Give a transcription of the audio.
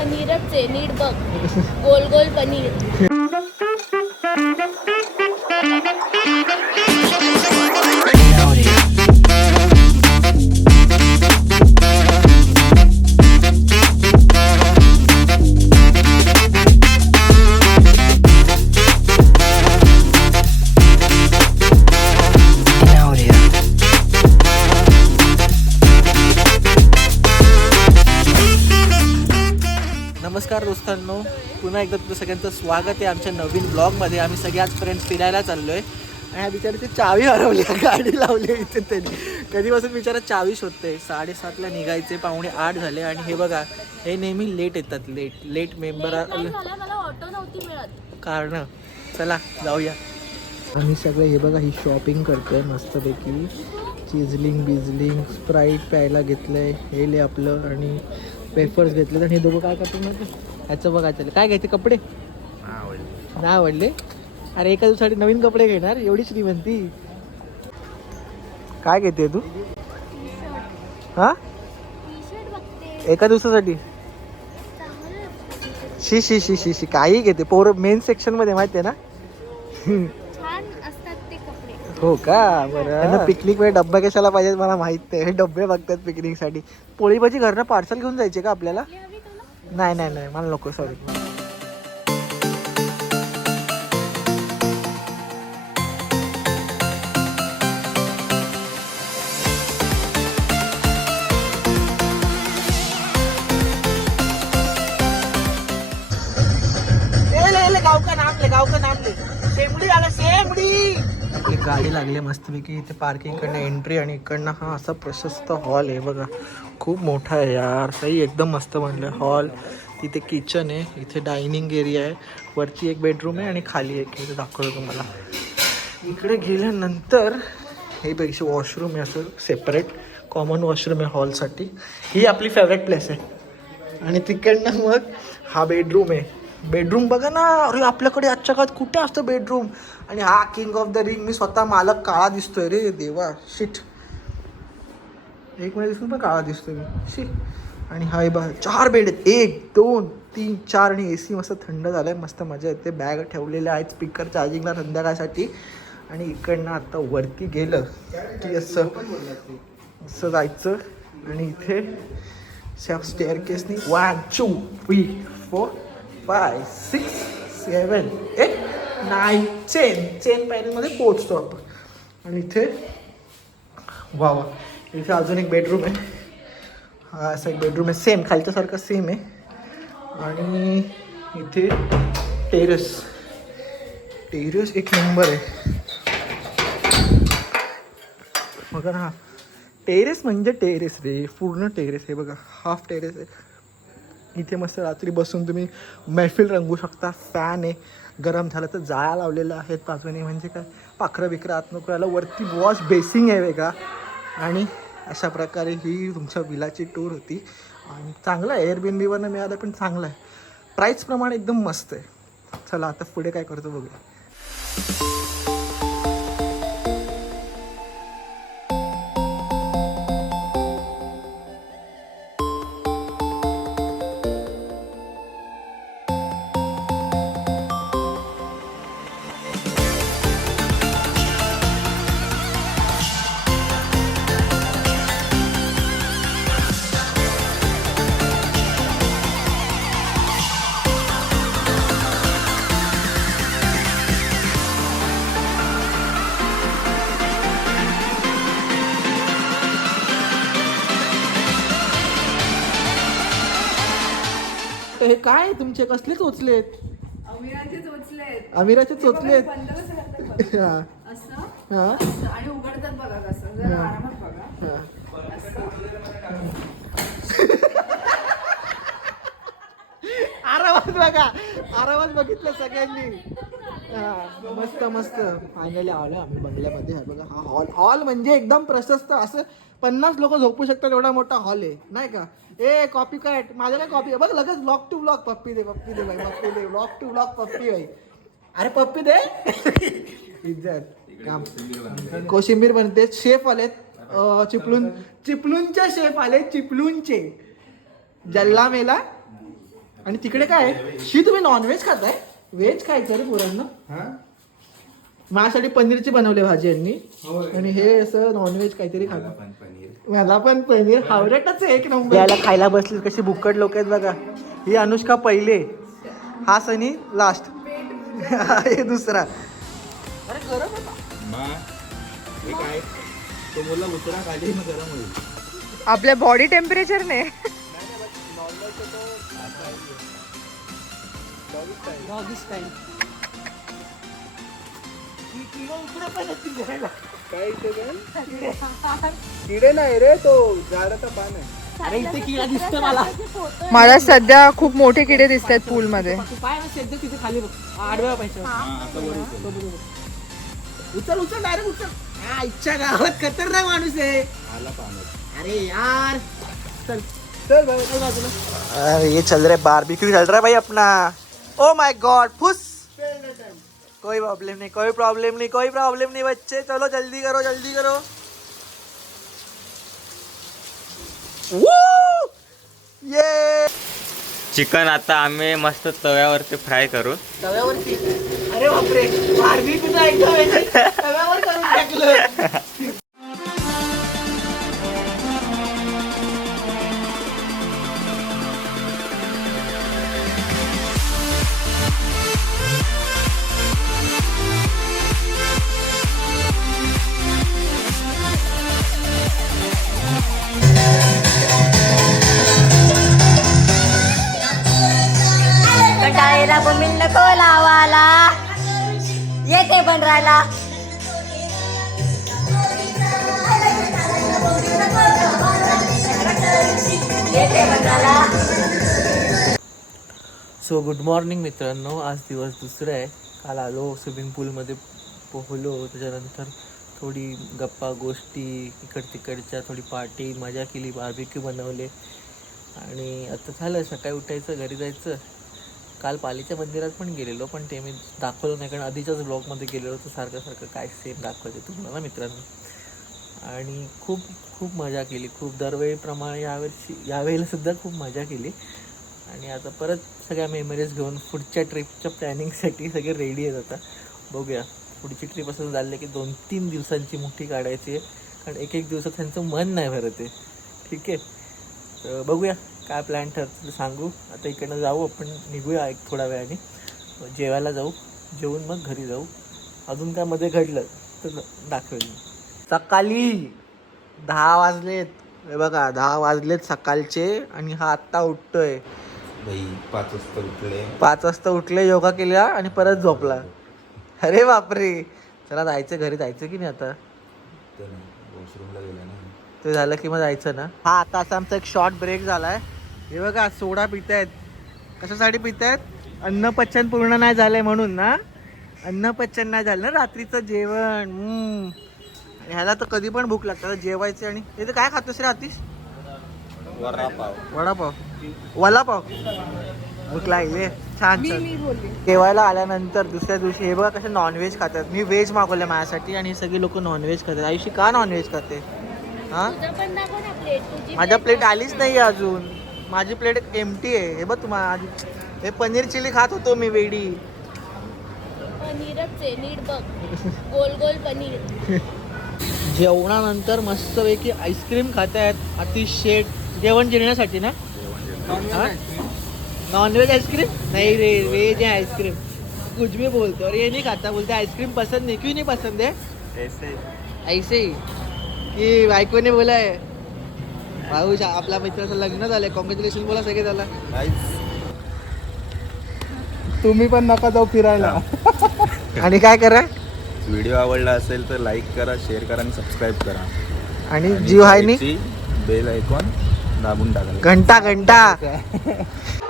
पनीरच आहे नीट बघ. गोल गोल पनीर. दोस्तांनो पुन्हा एकदा तुमचं सगळ्यांचं स्वागत आहे आमच्या नवीन ब्लॉगमध्ये. आम्ही सगळे आज फ्रेंड्स फिरायला चाललो आहे आणि ह्या बिचाराची चावी हरवली गाडी लावली आहे इथे त्यांनी. कधीपासून बिचारा चावी शोधते साडेसातला निघायचे पावणे आठ झाले. आणि हे बघा हे नेहमी लेट येतात लेट लेट मेंबर कारण चला जाऊया. आम्ही सगळे हे बघा ही शॉपिंग करतोय मस्तपैकी. चिझलिंग बिझलिंग स्प्राईट प्यायला घेतलंय हे ले आपलं आणि पेपर्स घेतले आणि हे दोघं काय करतात ना ह्याचं बघा त्याला. काय घ्यायचे कपडे? नाही आवडले. अरे एका दिवसासाठी नवीन कपडे घेणार? एवढी श्रीमंती. काय घेते तू? हा? एका दिवसासाठी? शी शी शी शी शी. काही घेते. पोर मेन सेक्शनमध्ये माहिती आहे ना? छान असतात ते कपडे. हो का? बरं. पिकनिक वेळ डब्बा कशाला पाहिजे मला माहीत नाही. हे डब्बे बघतात पिकनिकसाठी. पोळी भाजी घरनं पार्सल घेऊन जायचे का आपल्याला? नाही नाही नाही मला नको सॉरी आपली गाडी लागली मस्तपैकी. इथे पार्किंगकडनं एंट्री आणि इकडनं हा असा प्रशस्त हॉल आहे बघा. खूप मोठा आहे यार. सही एकदम मस्त म्हणलं हॉल तिथे किचन आहे इथे डायनिंग एरिया आहे. वरती एक बेडरूम आहे आणि खाली एक. इथे दाखवलं तुम्हाला. इकडे गेल्यानंतर हे पैसे वॉशरूम आहे असं सेपरेट कॉमन वॉशरूम आहे हॉलसाठी ही आपली फेवरेट प्लेस आहे. आणि तिकडनं मग हा बेडरूम आहे. बेडरूम बघा ना. अरे आपल्याकडे आजच्या काळात कुठे असतं बेडरूम? आणि हा किंग ऑफ द रिंग मी स्वतः मालक काळा दिसतोय रे देवा. शिट. एक महिना दिसून पण काळा दिसतोय मी. शी आणि हा हे बघा चार बेड आहेत. एक दोन तीन चार आणि ए सी मस्त थंड झालं आहे मस्त मजा येते. बॅग ठेवलेल्या आहेत. स्पीकर चार्जिंगला संध्याकाळसाठी. आणि इकडनं आता वरती गेलं की असं असं जायचं. आणि इथे stair Keshni one two three four five six seven eight nine chain chain पॅरेलमध्ये पोहोचतो आपण. आणि इथे वा वा इथे अजून एक बेडरूम आहे. हा असा एक बेडरूम आहे. सेम खालच्यासारखा सेम आहे. आणि इथे टेरेस टेरेस एक नंबर आहे. बघा ना. टेरेस म्हणजे टेरेस रे. पूर्ण टेरेस आहे. बघा हाफ टेरेस आहे. इथे मस्त रात्री बसून तुम्ही मैफिल रंगू शकता. फॅन आहे. गरम झालं तर जाळ्या लावलेल्या आहेत बाजूने. म्हणजे काय? पाखरं बिखरं आत नको याला वरती वॉश बेसिंग आहे वेगळा. आणि अशा प्रकारे ही तुमच्या विलाची टूर होती. आणि चांगलं आहे. एअरबिनबीवरनं मिळालं पण चांगलं आहे. प्राईसप्रमाणे एकदम मस्त आहे. चला आता पुढे काय करतो बघूया. हे काय? तुमचे कसले चोचलेत अविराचे चोचलेत अमिराचे चोचलेत बघा. हा. असं? हा. असं. आणि उघडतात बघा कसं. जरा हा. आरामात बघा. हा. आरामात बघा. आरामात बघितलं सगळ्यांनी. मस्त मस्त. फायनली आलो आम्ही बंगल्यामध्ये. बघा हा हॉल हॉल म्हणजे एकदम प्रशस्त असं पन्नास लोक झोपू शकतात एवढा मोठा हॉल आहे. नाही का? ए कॉपी कट माझं काय कॉपी आहे बघ लगेच ब्लॉक टू ब्लॉक पप्पी दे पप्पी दे भाई पप्पी दे. ब्लॉक टू ब्लॉक पप्पी भाई. अरे पप्पी दे. इज्जत. काम. कोशिंबीर बनते शेफ आलेत चिपलून चिपळूण शेफ आले चिपलूनचे जल्ला मेला. आणि तिकडे काय आहे? शी तुम्ही नॉनव्हेज खाताय? व्हेज खायचं रे पोरांना माझ्यासाठी पनीरची बनवली भाजी यांनी. आणि हे असं नॉनव्हेज काहीतरी खाणं मला पण पनीर. हावरेटच आहे एक नंबर. याला खायला बसली कशी बुक्कट लोक आहेत बघा. ही अनुष्का पहिले. हा सनी लास्ट हे दुसरा. अरे गरम आहे. आपल्या बॉडी टेम्परेचरने इकडे पण आहेत ती घ्यायला. किडे. नाही रे तो झाडाचा पान आहे. अरे इथे किडा दिसतो मला. मला सध्या खूप मोठे किडे दिसत आहेत पूल मध्ये तू पाय ना शेत तिथे खाली बघ. आडव्या पाहिजे उचल उचल डायरेक्ट उचल. हा इच्छा गावात खतरनाक माणूस आहे. अरे यार. चल. चल भाई चल बाजूला. अरे ये चल रहा है बारबेक्यू चल रहा है भाई अपना. ओ माय गॉड फुस कोई प्रॉब्लम नहीं कोई प्रॉब्लम नहीं कोई प्रॉब्लम नहीं बच्चे। चलो जल्दी करो जल्दी करो। Woo! ये चिकन आता आम्ही मस्त तव्यावरती फ्राय करू. तव्यावरती? अरे बापरे? तव्यावर करून टाकलं. बुमिन नको लावाला. येते पण राहिला सो गुड मॉर्निंग मित्रांनो. आज दिवस दुसरा आहे. काल आलो स्विमिंग पूलमध्ये पोहलो. त्याच्यानंतर थोडी गप्पा गोष्टी इकड तिकडच्या थोडी पार्टी मजा केली बार्बिक्यू बनवले. आणि आता झालं सकाळी उठायचं घरी जायचं. काल पालीच्या मंदिरात पण गेलेलो पण ते मी दाखवलं नाही कारण आधीच्याच ब्लॉगमध्ये गेलेलो तर सारखं सारखं काय सेम दाखवायचं तुम्हाला ना मित्रांनो. आणि खूप खूप मजा केली खूप दरवेळीप्रमाणे यावर्षी यावेळेलासुद्धा खूप मजा केली. आणि आता परत सगळ्या मेमरीज घेऊन पुढच्या ट्रिपच्या प्लॅनिंगसाठी सगळे रेडी आहेत आता. बघूया पुढची ट्रिप असं झालं की दोन तीन दिवसांची मोठी काढायची आहे. कारण एक एक दिवसात त्यांचं मन नाही भरत आहे. ठीक आहे? तर बघूया. काय प्लॅन ठरतं ते सांगू. आता इकडनं जाऊ आपण निघूया एक थोड्या वेळाने. जेवायला जाऊ जेवून मग घरी जाऊ. अजून काय मध्ये घडलं तर दाखवेल मी. सकाळी दहा वाजलेत. हे बघा दहा वाजलेत सकाळचे आणि हा आत्ता उठतोय. भाई पाच वाजता उठले. पाच वाजता उठले योगा केला आणि परत झोपला. अरे बापरे! चला जायचं घरी जायचं की नाही आता? वॉशरूमला गेला ना. ते झालं की मग जायचं ना? हा आता असा आमचा एक शॉर्ट ब्रेक झालाय. हे बघा सोडा पितायत. कशासाठी पितायत? अन्न पचन पूर्ण नाही झालंय म्हणून ना? अन्न पचन नाही झालं ना रात्रीचं जेवण? ह्याला तर कधी पण भूक लागते. आता जेवायचे आणि हे तर काय खातोस रे आतिश? वडापाव. वडापाव? वडापाव? भूक लागली छान छान. जेवायला आल्यानंतर दुसऱ्या दिवशी हे बघा कसं नॉनव्हेज खातात. मी व्हेज मागवलं माझ्यासाठी आणि सगळी लोक नॉनव्हेज खातात. आयुषी का नॉनव्हेज खाते? हा? माझ्या प्लेट. आलीच नाही अजून. माझी प्लेट एमटी आहे. हे बघ तुम्हाला हे पनीर चिली खात होतो मी वेडी. पनीरच आहे नीट बघ. गोल गोल पनीर. जेवणानंतर मस्तपैकी आईस्क्रीम खातायत. अतिश शेट जेवण जेवण्यासाठी ना? नॉनव्हेज आइसक्रीम नहीं रे वेज है आइसक्रीम कुछ भी बोलते. और ये नहीं खाता. बोलते आइसक्रीम पसंद नहीं. क्यों नहीं पसंद है ऐसे. ऐसे ही. की बायकोने बोला आहे भाऊ आपल्या मित्राचं लग्न झालंय. कॉंग्रॅच्युलेशन बोला सगळे त्याला. तुम्ही पण नका जाऊ फिरायला. आणि काय करा? व्हिडिओ आवडला असेल तर लाईक करा शेअर करा आणि सबस्क्राईब करा. आणि जीव हाय नी? बेल आयकॉन दाबून टाका. घंटा घंटा.